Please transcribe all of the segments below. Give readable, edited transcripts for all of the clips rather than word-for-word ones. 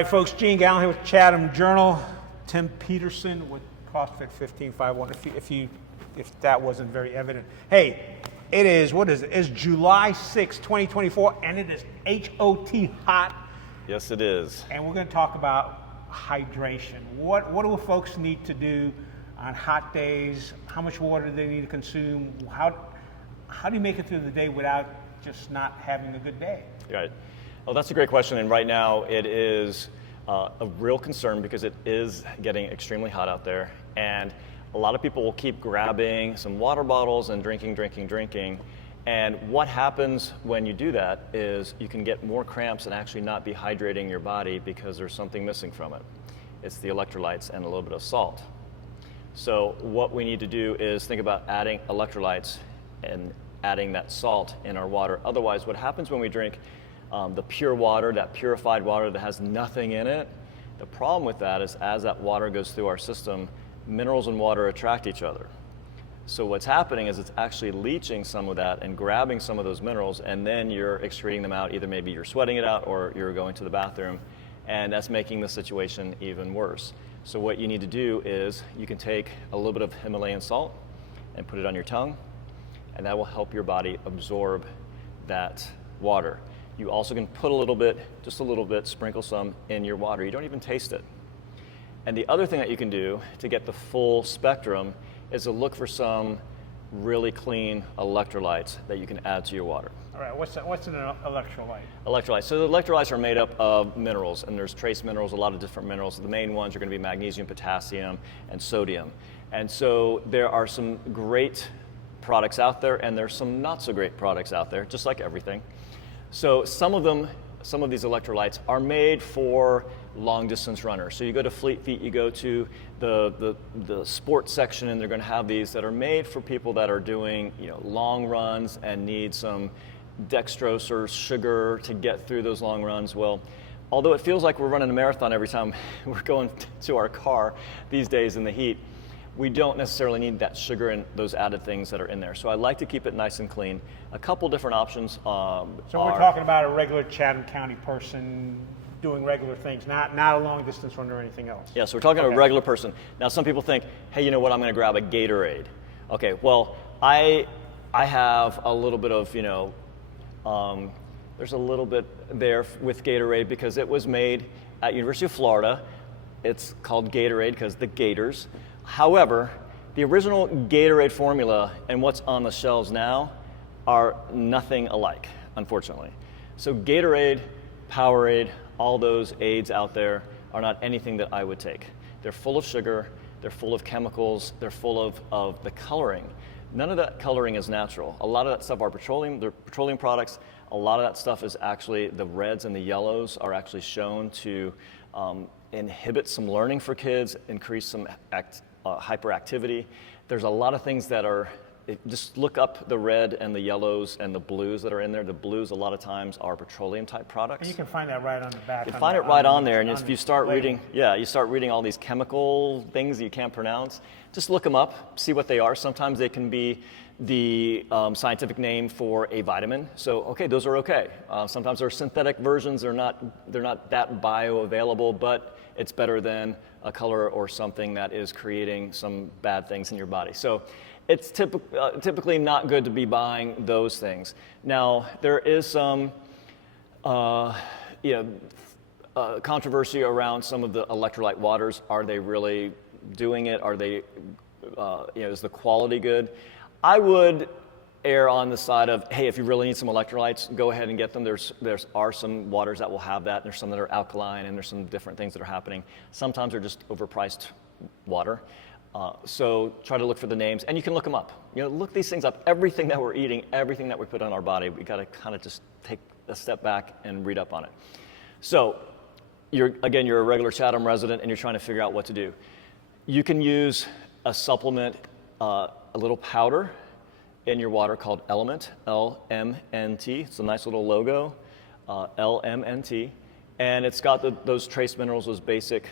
right, folks, Gene Galin here with Chatham Journal. Tim Pedersen with CrossFit 1551. If that wasn't very evident. Hey, it is, what is it? It's July 6, 2024, and it is HOT hot. Yes, it is. And we're going to talk about hydration. What do folks need to do on hot days? How much water do they need to consume? How do you make it through the day without just not having a good day? Right. Well, that's a great question, and right now it is a real concern because it is getting extremely hot out there, and a lot of people will keep grabbing some water bottles and drinking, and what happens when you do that is you can get more cramps and actually not be hydrating your body because there's something missing from it. It's the electrolytes and a little bit of salt. So what we need to do is think about adding electrolytes and adding that salt in our water. Otherwise, what happens when we drink the pure water, that purified water that has nothing in it, the problem with that is as that water goes through our system, minerals and water attract each other. So what's happening is it's actually leaching some of that and grabbing some of those minerals, and then you're excreting them out. Either maybe you're sweating it out or you're going to the bathroom, and that's making the situation even worse. So what you need to do is you can take a little bit of Himalayan salt and put it on your tongue, and that will help your body absorb that water. You also can put a little bit, just a little bit, sprinkle some in your water. You don't even taste it. And the other thing that you can do to get the full spectrum is to look for some really clean electrolytes that you can add to your water. All right, what's an electrolyte? Electrolytes. So the electrolytes are made up of minerals, and there's trace minerals, a lot of different minerals. The main ones are going to be magnesium, potassium, and sodium. And so there are some great products out there, and there's some not so great products out there, just like everything. So some of these electrolytes are made for long distance runners. So you go to Fleet Feet, you go to the sports section, and they're going to have these that are made for people that are doing long runs and need some dextrose or sugar to get through those long runs. Well, although it feels like we're running a marathon every time we're going to our car these days in the heat, we don't necessarily need that sugar and those added things that are in there. So I like to keep it nice and clean. A couple different options So we're talking about a regular Chatham County person doing regular things, not a long distance runner or anything else. Yeah, so we're talking about a regular person. Now some people think, hey, you know what, I'm gonna grab a Gatorade. Okay, well, I have a little bit of, there's a little bit there with Gatorade because it was made at University of Florida. It's called Gatorade because the Gators. However, the original Gatorade formula and what's on the shelves now are nothing alike, unfortunately. So Gatorade, Powerade, all those aids out there are not anything that I would take. They're full of sugar, they're full of chemicals, they're full of the coloring. None of that coloring is natural. A lot of that stuff are petroleum, they're petroleum products. A lot of that stuff is actually, the reds and the yellows are actually shown to inhibit some learning for kids, increase some hyperactivity. There's a lot of things that are, just look up the red and the yellows and the blues that are in there. The blues a lot of times are petroleum type products. And you can find that right on the back. You find it right on there, and if you start reading, you start reading all these chemical things that you can't pronounce, just look them up, see what they are. Sometimes they can be the scientific name for a vitamin. So, okay, those are okay. Sometimes they're synthetic versions. They're not that bioavailable, but it's better than a color or something that is creating some bad things in your body. So it's typically not good to be buying those things. Now, there is some controversy around some of the electrolyte waters. Are they really doing it? Are they, is the quality good? I would err on the side of, hey, if you really need some electrolytes, go ahead and get them. There are some waters that will have that. There's some that are alkaline, and there's some different things that are happening. Sometimes they're just overpriced water. So try to look for the names, and you can look them up. Look these things up. Everything that we're eating, everything that we put on our body, we got to kind of just take a step back and read up on it. So you're a regular Chatham resident, and you're trying to figure out what to do. You can use a supplement, a little powder in your water called Element, LMNT. It's a nice little logo, LMNT, and it's got those trace minerals, those basic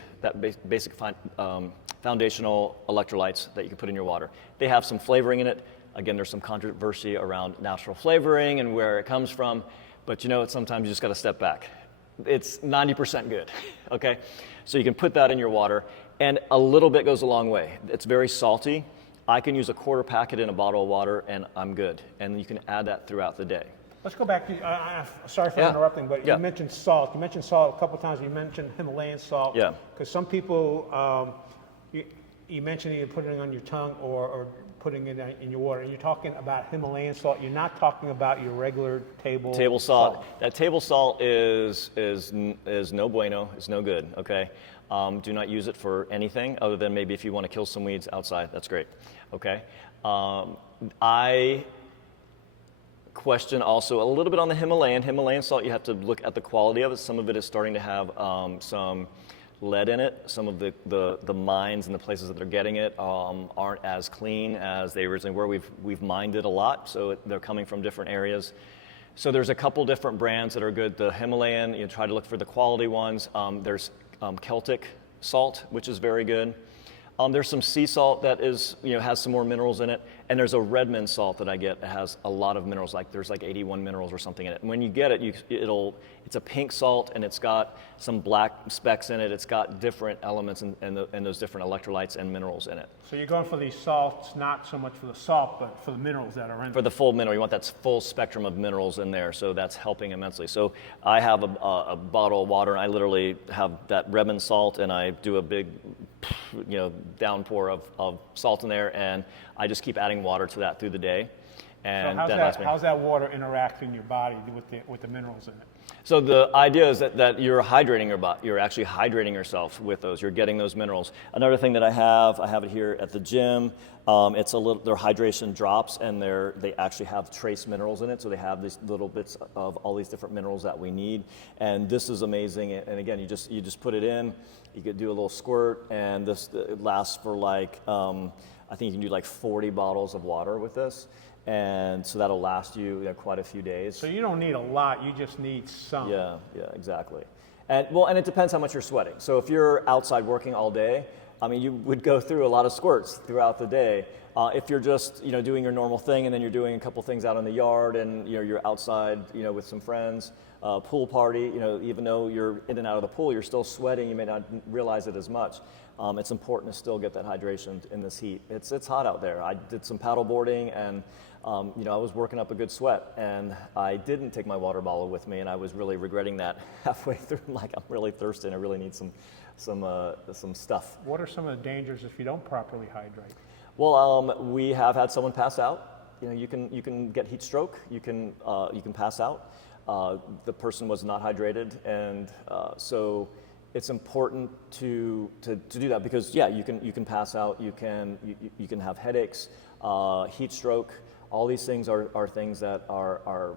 foundational electrolytes that you can put in your water. They have some flavoring in it. Again, there's some controversy around natural flavoring and where it comes from, but sometimes you just got to step back. it's 90% good, okay? So you can put that in your water, and a little bit goes a long way. It's very salty. I can use a quarter packet in a bottle of water, and I'm good. And you can add that throughout the day. Let's go back to, sorry for interrupting, but Yeah. you mentioned salt. You mentioned salt a couple of times. You mentioned Himalayan salt. Yeah. Because some people, you mentioned either putting it on your tongue or putting it in your water. And you're talking about Himalayan salt. You're not talking about your regular table salt. That table salt is no bueno. It's no good. Okay. Do not use it for anything other than maybe if you want to kill some weeds outside. That's great. Okay. I question also a little bit on the Himalayan salt. You have to look at the quality of it. Some of it is starting to have some lead in it. Some of the mines and the places that they're getting it aren't as clean as they originally were. We've mined it a lot, so they're coming from different areas. So there's a couple different brands that are good. The Himalayan, you try to look for the quality ones. There's Celtic salt, which is very good. There's some sea salt that is, has some more minerals in it, and there's a Redmond salt that I get that has a lot of minerals. There's 81 minerals or something in it. And when you get it, it's a pink salt, and it's got some black specks in it. It's got different elements and those different electrolytes and minerals in it. So you're going for these salts, not so much for the salt, but for the minerals that are in it. For the full mineral, you want that full spectrum of minerals in there, so that's helping immensely. So I have a bottle of water, and I literally have that Redmond salt, and I do a big, downpour of salt in there, and I just keep adding water to that through the day. And so how's that water interacting in your body with the minerals in it? So the idea is that you're hydrating your body. You're actually hydrating yourself with those. You're getting those minerals. Another thing that I have it here at the gym. They're hydration drops, and they actually have trace minerals in it. So they have these little bits of all these different minerals that we need. And this is amazing. And again, you just put it in. You could do a little squirt, and this lasts for I think you can do 40 bottles of water with this. And so that'll last you quite a few days. So you don't need a lot, you just need some. Yeah, exactly. And it depends how much you're sweating. So if you're outside working all day, you would go through a lot of squirts throughout the day. If you're just doing your normal thing, and then you're doing a couple things out in the yard, and you're outside with some friends, pool party, even though you're in and out of the pool, you're still sweating. You may not realize it as much. It's important to still get that hydration in this heat. It's hot out there. I did some paddle boarding, and I was working up a good sweat, and I didn't take my water bottle with me, and I was really regretting that halfway through. I'm really thirsty, and I really need some stuff. What are some of the dangers if you don't properly hydrate? Well, we have had someone pass out. You can get heat stroke. You can pass out. The person was not hydrated, and so it's important to do that, because you can pass out. You can have headaches, heat stroke. All these things are things that are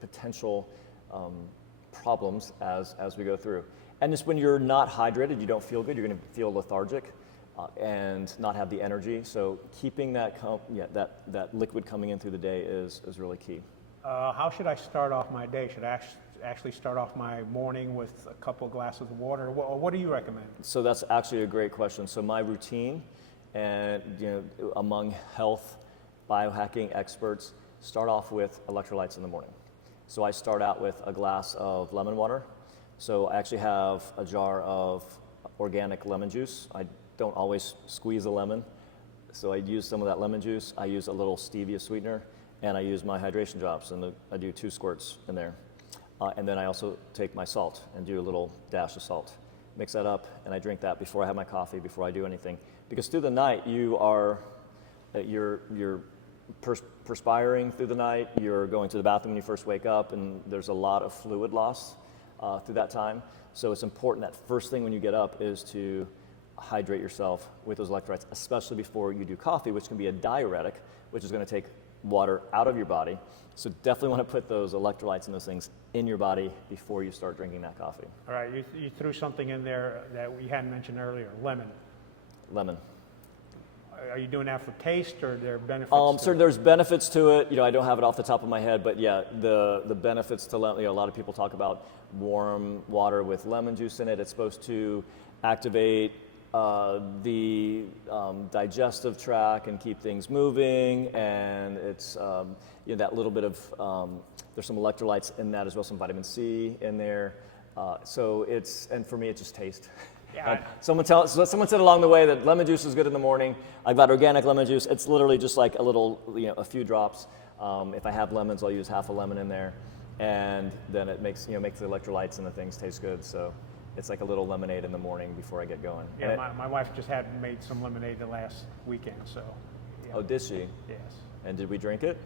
potential problems as we go through. And just when you're not hydrated, you don't feel good. You're going to feel lethargic and not have the energy. So keeping that liquid coming in through the day is really key. How should I start off my day? Should I actually start off my morning with a couple of glasses of water? What do you recommend? So that's actually a great question. So my routine, and among health biohacking experts, start off with electrolytes in the morning. So I start out with a glass of lemon water. So I actually have a jar of organic lemon juice. I don't always squeeze a lemon, so I use some of that lemon juice. I use a little stevia sweetener, and I use my hydration drops, and I do 2 squirts in there. And then I also take my salt and do a little dash of salt. Mix that up, and I drink that before I have my coffee, before I do anything. Because through the night, you're perspiring through the night, you're going to the bathroom when you first wake up, and there's a lot of fluid loss through that time. So it's important that first thing when you get up is to hydrate yourself with those electrolytes, especially before you do coffee, which can be a diuretic, which is going to take water out of your body. So definitely want to put those electrolytes and those things in your body before you start drinking that coffee. All right, you threw something in there that we hadn't mentioned earlier, lemon. Lemon. Are you doing that for taste, or are there benefits? So there's benefits to it. I don't have it off the top of my head, but yeah, the benefits to lemon. A lot of people talk about warm water with lemon juice in it. It's supposed to activate the digestive tract and keep things moving, and it's that little bit of there's some electrolytes in that as well, some vitamin C in there. So and for me, it just tastes. Yeah. Someone said along the way that lemon juice is good in the morning. I've got organic lemon juice. It's literally just like a little, a few drops. If I have lemons, I'll use half a lemon in there, and then it makes the electrolytes and the things taste good. So it's like a little lemonade in the morning before I get going. Yeah, my wife just had made some lemonade the last weekend, so. Yeah. Oh, did she? Yes. And did we drink it?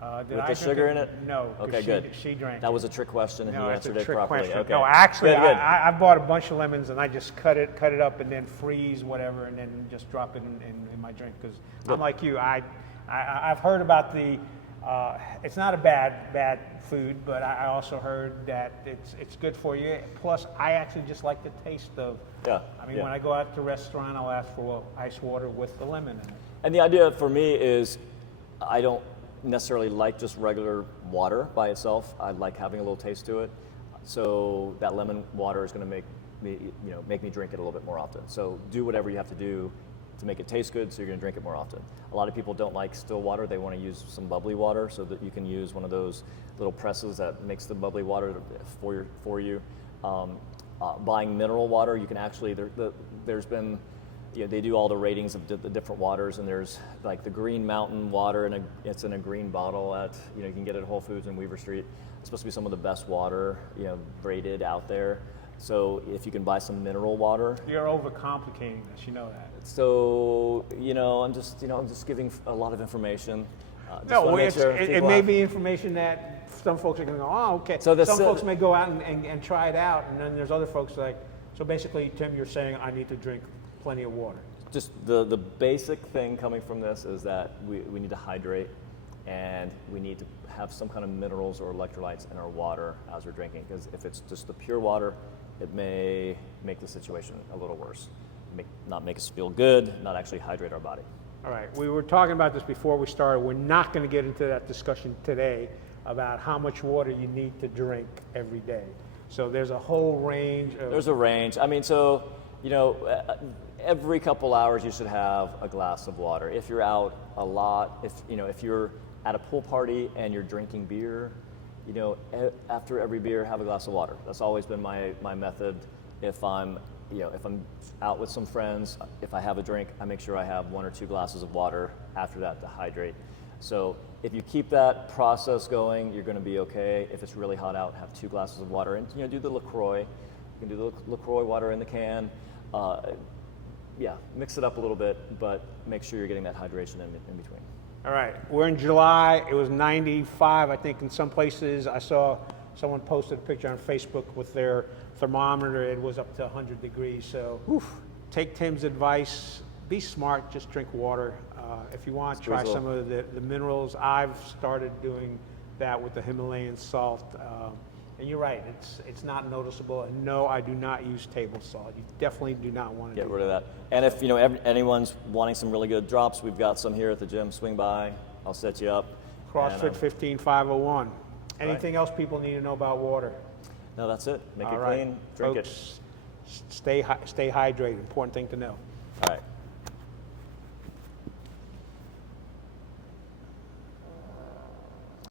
Did With I the drink sugar in it? No. 'Cause Okay, good. She drank That it. was a trick question, and No, he it's a answered it trick properly. question. Okay. No, actually, Good, good. I bought a bunch of lemons and I just cut it up and then freeze whatever and then just drop it in my drink because I'm like you. I've heard about the. It's not a bad food, but I also heard that it's good for you. Plus, I actually just like the taste of. Yeah. I mean, when I go out to a restaurant, I'll ask for ice water with the lemon in it. And the idea for me is, I don't necessarily like just regular water by itself. I like having a little taste to it. So that lemon water is going to make me drink it a little bit more often. So do whatever you have to do to make it taste good, so you're going to drink it more often. A lot of people don't like still water. They want to use some bubbly water, so that you can use one of those little presses that makes the bubbly water for you. Buying mineral water, you can actually, there's been, they do all the ratings of the different waters, and there's like the Green Mountain water, and it's in a green bottle at, you can get it at Whole Foods in Weaver Street. It's supposed to be some of the best water, rated out there. So if you can buy some mineral water. You're overcomplicating this, you know that. So, I'm just giving a lot of information. No, it may be information that some folks are going to go, oh, okay. So some folks may go out and try it out, and then there's other folks so basically, Tim, you're saying I need to drink plenty of water. Just the basic thing coming from this is that we need to hydrate, and we need to have some kind of minerals or electrolytes in our water as we're drinking, because if it's just the pure water, it may make the situation a little worse. Not make us feel good, not actually hydrate our body. All right, we were talking about this before we started. We're not going to get into that discussion today about how much water you need to drink every day. So there's a whole range of... There's a range. I mean, so, every couple hours you should have a glass of water. If you're out a lot, if you're at a pool party and you're drinking beer, after every beer, have a glass of water. That's always been my method. If I'm out with some friends, if I have a drink, I make sure I have 1 or 2 glasses of water after that to hydrate. So if you keep that process going, you're going to be okay. If it's really hot out, have 2 glasses of water, and do the LaCroix. You can do the LaCroix water in the can. Mix it up a little bit, but make sure you're getting that hydration in between. All right, we're in July. It was 95, I think, in some places. I saw someone posted a picture on Facebook with their thermometer. It was up to 100 degrees. So take Tim's advice. Be smart. Just drink water. If you want, try some of the minerals. I've started doing that with the Himalayan salt. And you're right, it's not noticeable. And no, I do not use table salt. You definitely do not want to get rid of that. And if anyone's wanting some really good drops, we've got some here at the gym. Swing by. I'll set you up. CrossFit 15501. Anything else people need to know about water? No, that's it. Make it right. clean. Drink Folks, stay hydrated. Important thing to know. All right.